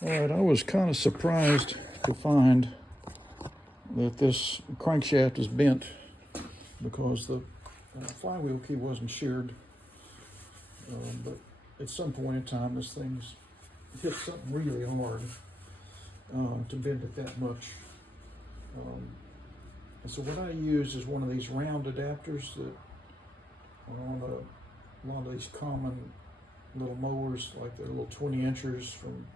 All right, I was kind of surprised to find that this crankshaft is bent because the flywheel key wasn't sheared. But at some point in time, this thing's hit something really hard to bend it that much. And so what I use is one of these round adapters that are on a lot of these common little mowers, like the little 20 inchers from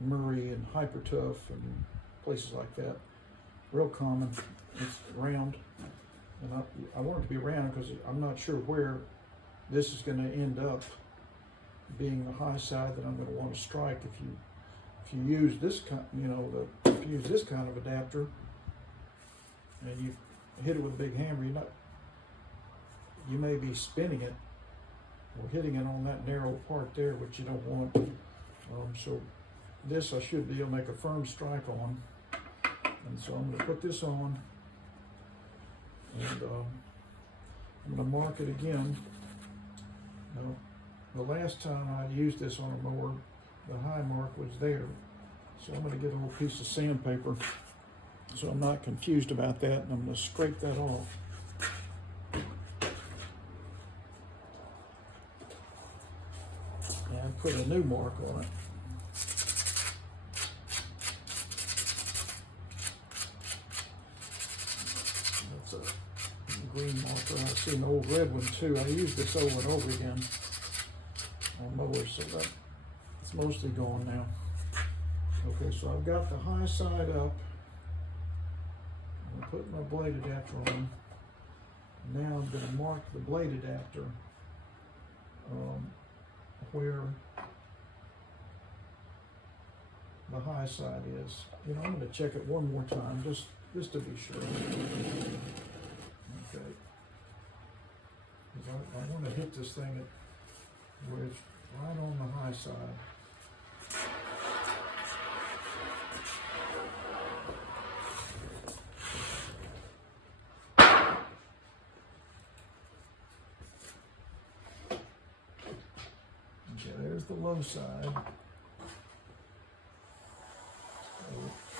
Murray and Hyper Tough and places like that. Real common. It's round, and I want it to be round because I'm not sure where this is going to end up being the high side that I'm going to want to strike. If you use this kind, if you use this kind of adapter and you hit it with a big hammer, you may be spinning it or hitting it on that narrow part there, which you don't want. So this I should be able to make a firm strike on. And so I'm going to put this on, and I'm going to mark it again. Now, the last time I used this on a mower, the high mark was there. So I'm going to get a little piece of sandpaper so I'm not confused about that, and I'm going to scrape that off. And put a new mark on it. That's a green marker. I see an old red one too. I use this over and over again on mowers, so it's mostly gone now. Okay, so I've got the high side up. I'm putting my blade adapter on. Now I'm going to mark the blade adapter where the high side is. I'm going to check it one more time just to be sure. Okay. I want to hit this thing at where it's right on the high side. Okay, there's the low side.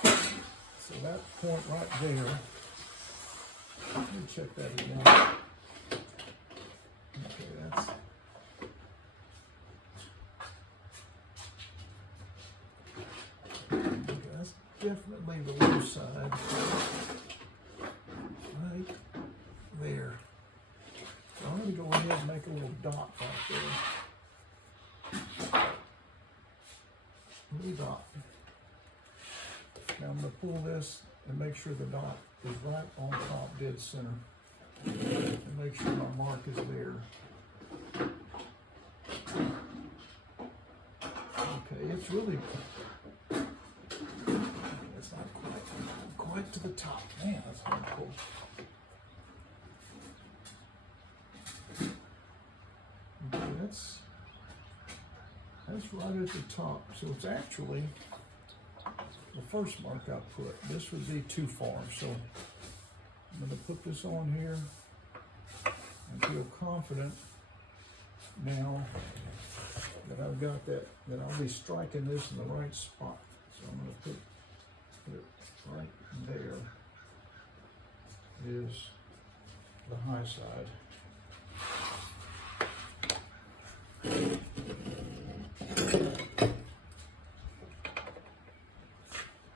So that point right there, let me check that again. Okay, that's definitely the low side, right there. So I'm going to go ahead and make a little dot right there. Little dot. Now I'm going to pull this and make sure the dot is right on top, dead center, and make sure my mark is there. Okay, it's really, it's not quite to the top. Man, that's hard to pull. Okay, that's right at the top. So it's actually the first mark I put. This would be too far, so I'm going to put this on here and feel confident now that I've got that I'll be striking this in the right spot. So I'm going to put it right there is the high side.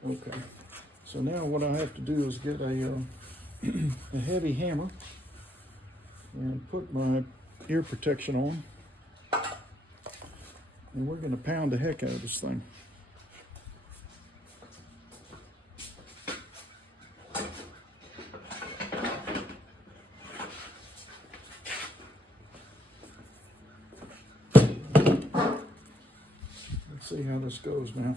Okay, so now what I have to do is get a heavy hammer and put my ear protection on, and we're going to pound the heck out of this thing. Let's see how this goes now.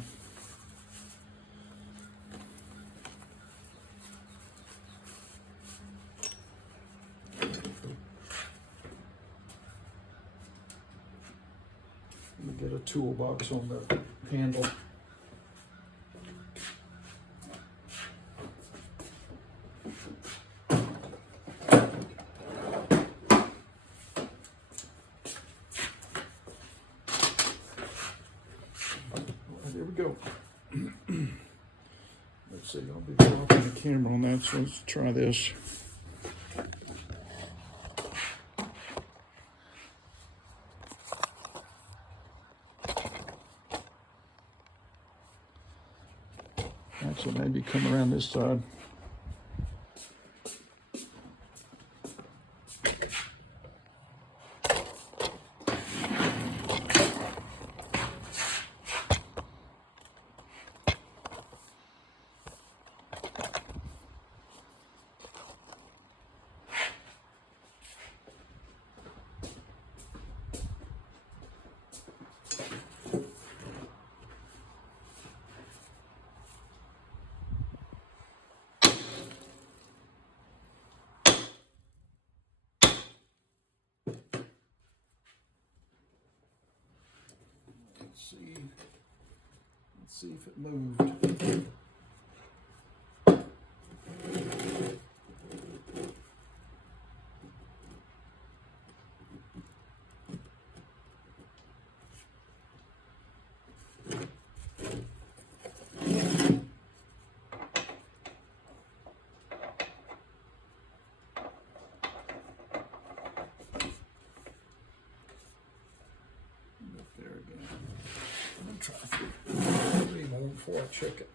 Get a toolbox on the handle. There we go. Let's see, I'll be blocking the camera on that, so let's try this. Actually, maybe come around this side. Let's see if it moved. Up there again. I'm gonna try 3 more before I check it.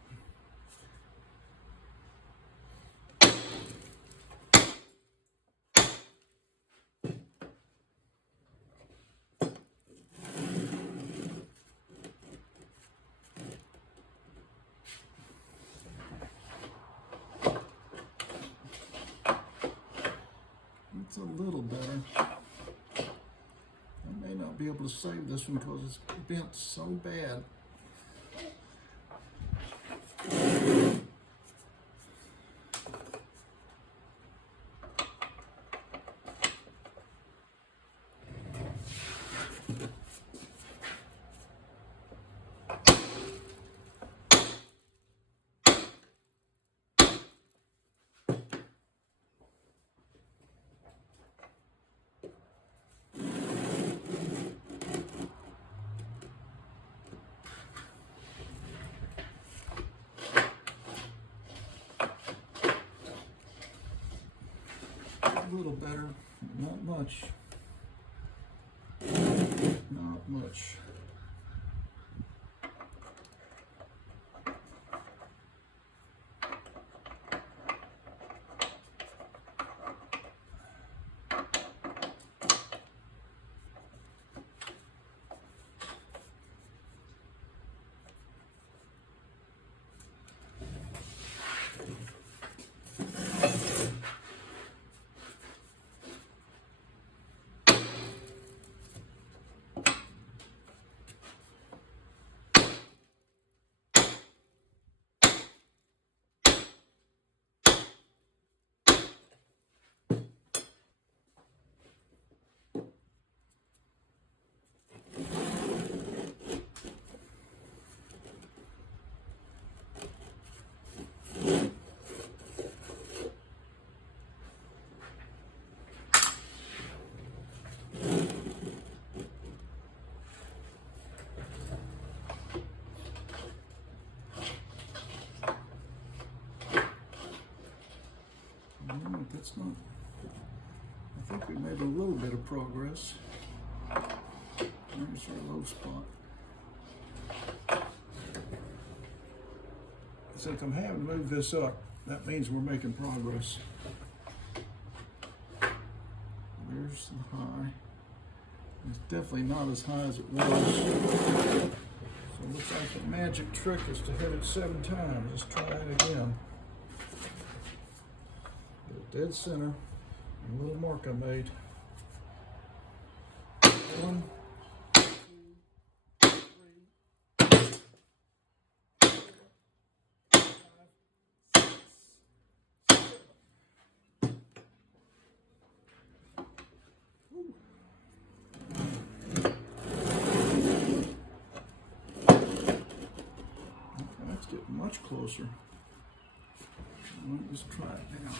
It's a little better. I may not be able to save this one because it's bent so bad. A little better, not much. Not much. That's not, I think we made a little bit of progress. There's our low spot. Since I'm having to move this up, that means we're making progress. There's the high. It's definitely not as high as it was. So it looks like the magic trick is to hit it 7 times. Let's try it again. Dead center, a little mark I made. 1, 2, 3, 4, 5, 6, 7. That's getting much closer. Let's try it now.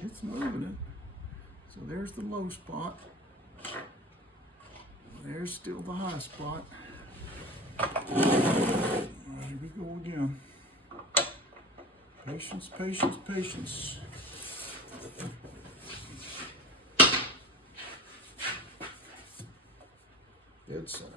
It's moving it. So there's the low spot. There's still the high spot. Here we go again. Patience, patience, patience. Dead center.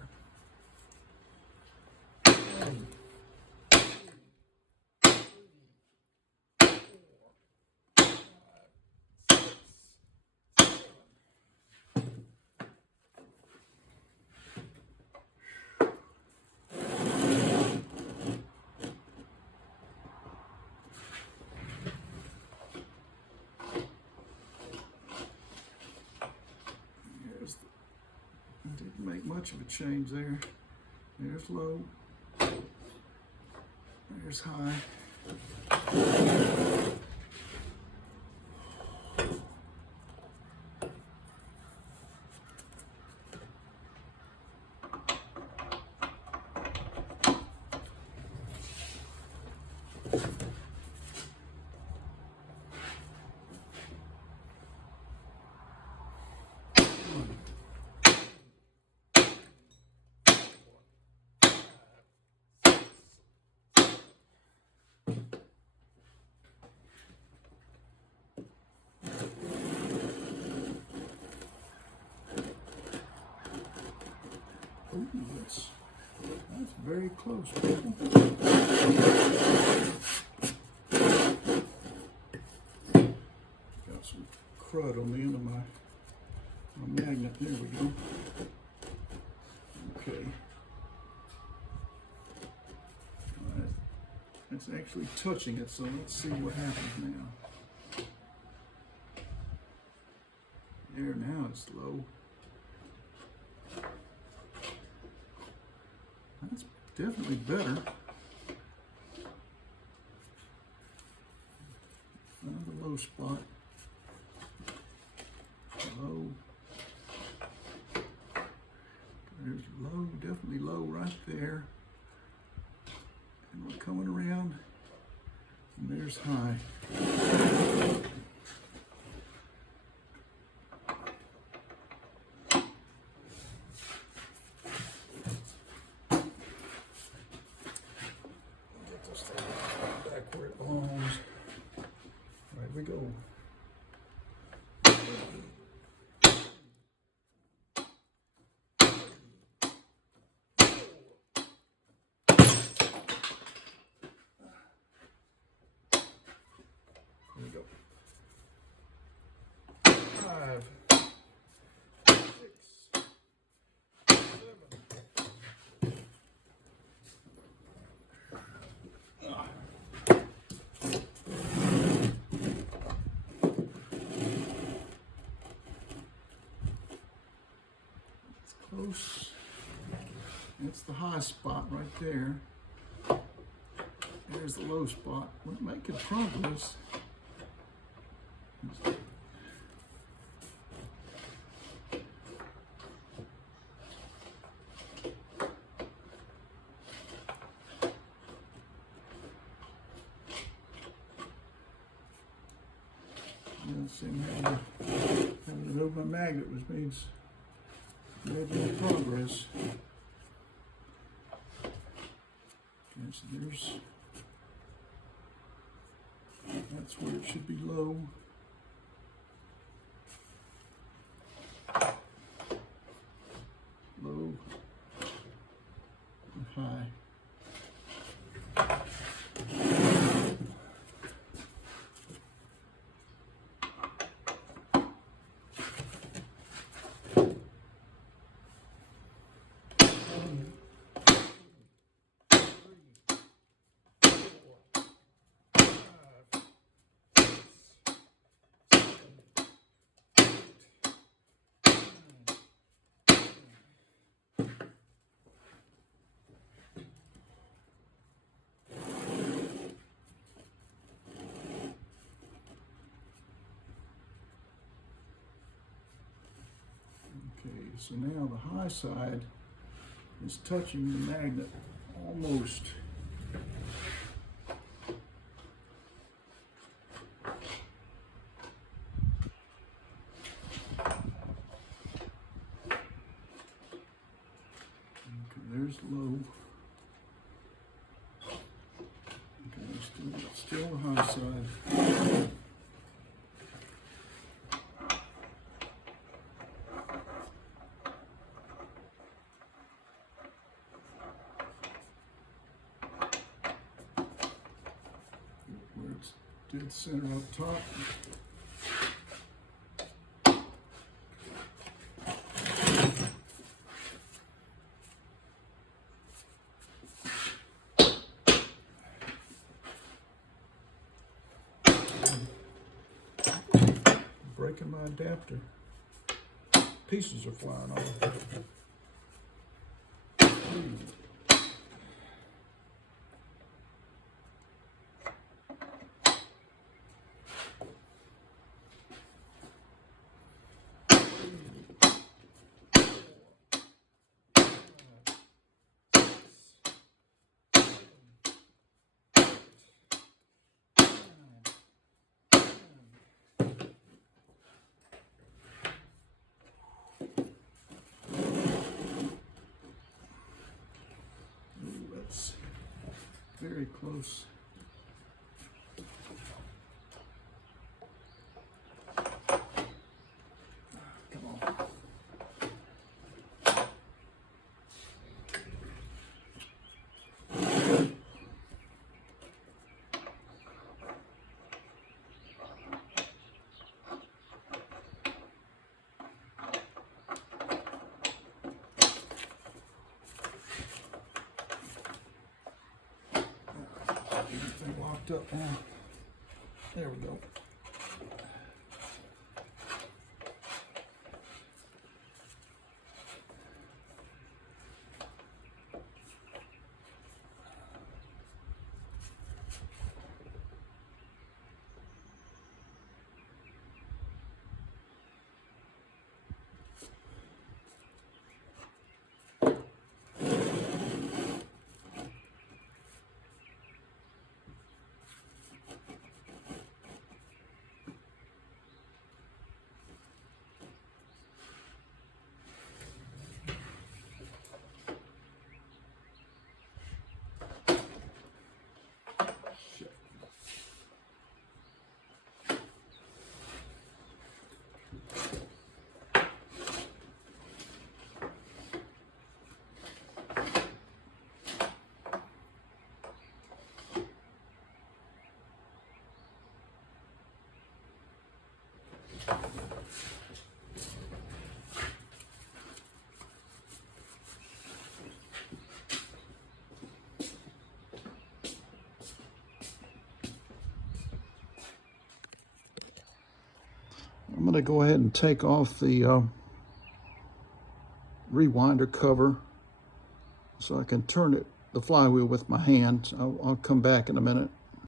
Didn't make much of a change there. There's low. There's high. Ooh, that's very close, people. Got some crud on the end of my magnet. There we go. Okay. All right. It's actually touching it, so let's see what happens now. There, now it's low. That's definitely better. Find the low spot. Low. There's low, definitely low right there. And we're coming around, and there's high. Where it belongs. Right we go. There we go. 5, 6, 7. Close. That's the high spot right there. There's the low spot. We're making progress. See, having to move my magnet, which means making progress. Okay, so that's where it should be low. Low and high. Okay, so now the high side is touching the magnet almost. there's low. Okay, still the high side. Where it's dead center up top. Breaking my adapter. Pieces are flying off. That's very close. Come on. Everything locked up now. There we go. I'm going to go ahead and take off the rewinder cover so I can turn the flywheel with my hands. I'll come back in a minute.